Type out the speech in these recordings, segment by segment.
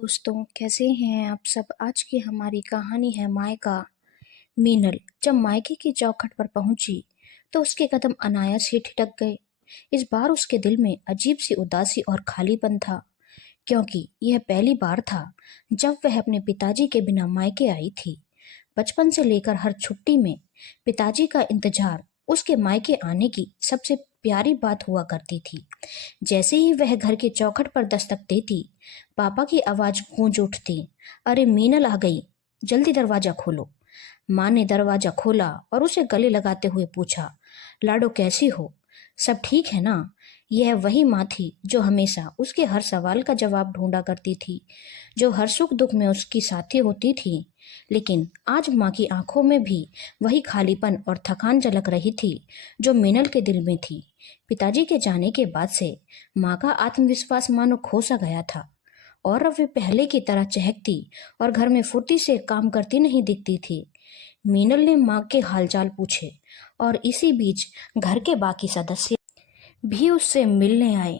दोस्तों, कैसे हैं आप सब। आज की हमारी कहानी है मायका। मीनल जब मायके की चौखट पर पहुंची तो उसके कदम अनायास ही ठिठक गए। इस बार उसके दिल में अजीब सी उदासी और खालीपन था, क्योंकि यह पहली बार था जब वह अपने पिताजी के बिना मायके आई थी। बचपन से लेकर हर छुट्टी में पिताजी का इंतजार उसके मायके आने की सबसे प्यारी बात हुआ करती थी। जैसे ही वह घर के चौखट पर दस्तक देती, पापा की आवाज गूंज उठती, अरे मीनल आ गई, जल्दी दरवाजा खोलो। माँ ने दरवाजा खोला और उसे गले लगाते हुए पूछा, लाडो कैसी हो, सब ठीक है ना। यह वही माँ थी जो हमेशा उसके हर सवाल का जवाब ढूंढा करती थी, जो हर सुख दुख में उसकी साथी होती थी। लेकिन आज माँ की आंखों में भी वही खालीपन और थकान झलक रही थी जो मीनल के दिल में थी। पिताजी के जाने के बाद से माँ का आत्मविश्वास मानो खो सा गया था, और अब वे पहले की तरह चहकती और घर में फुर्ती से काम करती नहीं दिखती थी। मीनल ने माँ के हालचाल पूछे और इसी बीच घर के बाकी सदस्य भी उससे मिलने आए।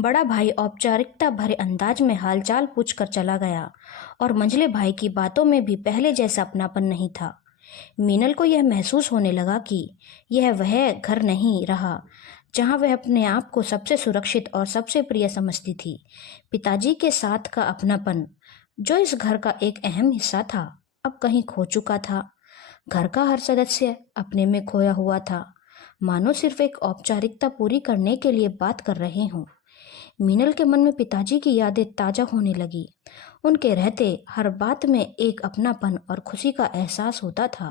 बड़ा भाई औपचारिकता भरे अंदाज में हालचाल पूछकर चला गया और मंझले भाई की बातों में भी पहले जैसा अपनापन नहीं था। मीनल को यह महसूस होने लगा कि यह वह घर नहीं रहा जहां वह अपने आप को सबसे सुरक्षित और सबसे प्रिय समझती थी। पिताजी के साथ का अपनापन, जो इस घर का एक अहम हिस्सा था, अब कहीं खो चुका था। घर का हर सदस्य अपने में खोया हुआ था, मानो सिर्फ एक औपचारिकता पूरी करने के लिए बात कर रहे हों। मीनल के मन में पिताजी की यादें ताजा होने लगी। उनके रहते हर बात में एक अपनापन और खुशी का एहसास होता था।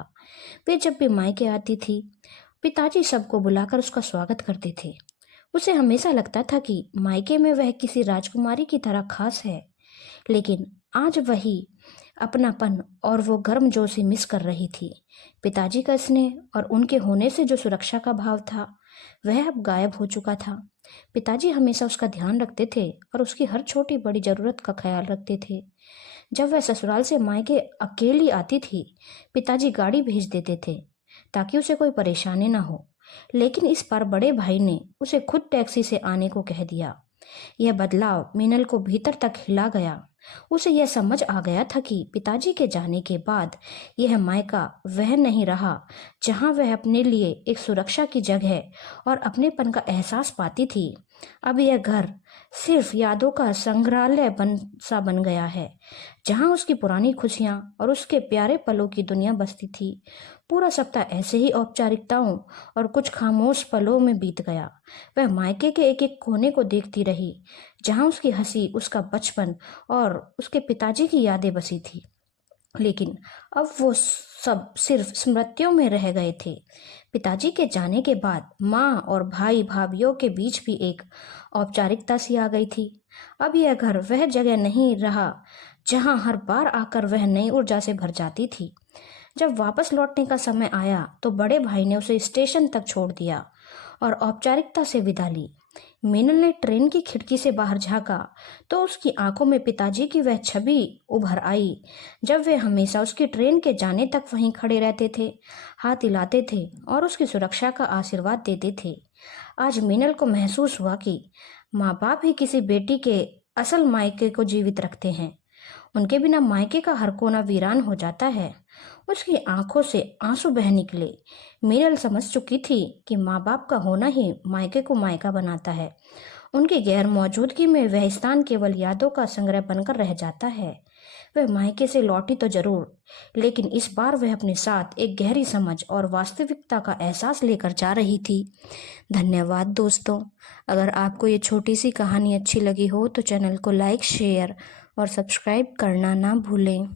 वे जब भी मायके आती थी, पिताजी सबको बुलाकर उसका स्वागत करते थे। उसे हमेशा लगता था कि मायके में वह किसी राजकुमारी की तरह खास है। लेकिन आज वही अपनापन और वो गर्मजोशी मिस कर रही थी। पिताजी का स्नेह और उनके होने से जो सुरक्षा का भाव था, वह अब गायब हो चुका था। पिताजी हमेशा उसका ध्यान रखते थे और उसकी हर छोटी बड़ी जरूरत का ख्याल रखते थे। जब वह ससुराल से मायके अकेली आती थी, पिताजी गाड़ी भेज देते थे ताकि उसे कोई परेशानी ना हो। लेकिन इस बार बड़े भाई ने उसे खुद टैक्सी से आने को कह दिया। यह बदलाव मीनल को भीतर तक हिला गया। उसे यह समझ आ गया था कि पिताजी के जाने के बाद यह मायका वह नहीं रहा जहां वह अपने लिए एक सुरक्षा की जगह और अपनेपन का एहसास पाती थी। अब यह घर सिर्फ यादों का संग्रहालय बन गया है, जहां उसकी पुरानी खुशियां और उसके प्यारे पलों की दुनिया बसती थी। पूरा सप्ताह ऐसे ही औपचारिकताओं और कुछ खामोश पलों में बीत गया। वह मायके के एक एक कोने को देखती रही, जहां उसकी हंसी, उसका बचपन और उसके पिताजी की यादें बसी थी। लेकिन अब वो सब सिर्फ स्मृतियों में रह गए थे। पिताजी के जाने के बाद माँ और भाई भाभीियों के बीच भी एक औपचारिकता सी आ गई थी। अब यह घर वह जगह नहीं रहा जहां हर बार आकर वह नई ऊर्जा से भर जाती थी। जब वापस लौटने का समय आया तो बड़े भाई ने उसे स्टेशन तक छोड़ दिया और औपचारिकता से विदा ली। मीनल ने ट्रेन की खिड़की से बाहर झांका तो उसकी आंखों में पिताजी की वह छवि उभर आई, जब वे हमेशा उसकी ट्रेन के जाने तक वहीं खड़े रहते थे, हाथ हिलाते थे और उसकी सुरक्षा का आशीर्वाद देते थे। आज मीनल को महसूस हुआ कि माँ बाप ही किसी बेटी के असल मायके को जीवित रखते हैं। उनके बिना मायके का हर कोना वीरान हो जाता है। उसकी आंखों से आंसू बह निकले। मीनल समझ चुकी थी कि माँ बाप का होना ही मायके को मायका बनाता है। उनकी गैर मौजूदगी में वह स्थान केवल यादों का संग्रह बनकर रह जाता है। वह मायके से लौटी तो जरूर, लेकिन इस बार वह अपने साथ एक गहरी समझ और वास्तविकता का एहसास लेकर जा रही थी। धन्यवाद दोस्तों। अगर आपको ये छोटी सी कहानी अच्छी लगी हो तो चैनल को लाइक, शेयर और सब्सक्राइब करना ना भूलें।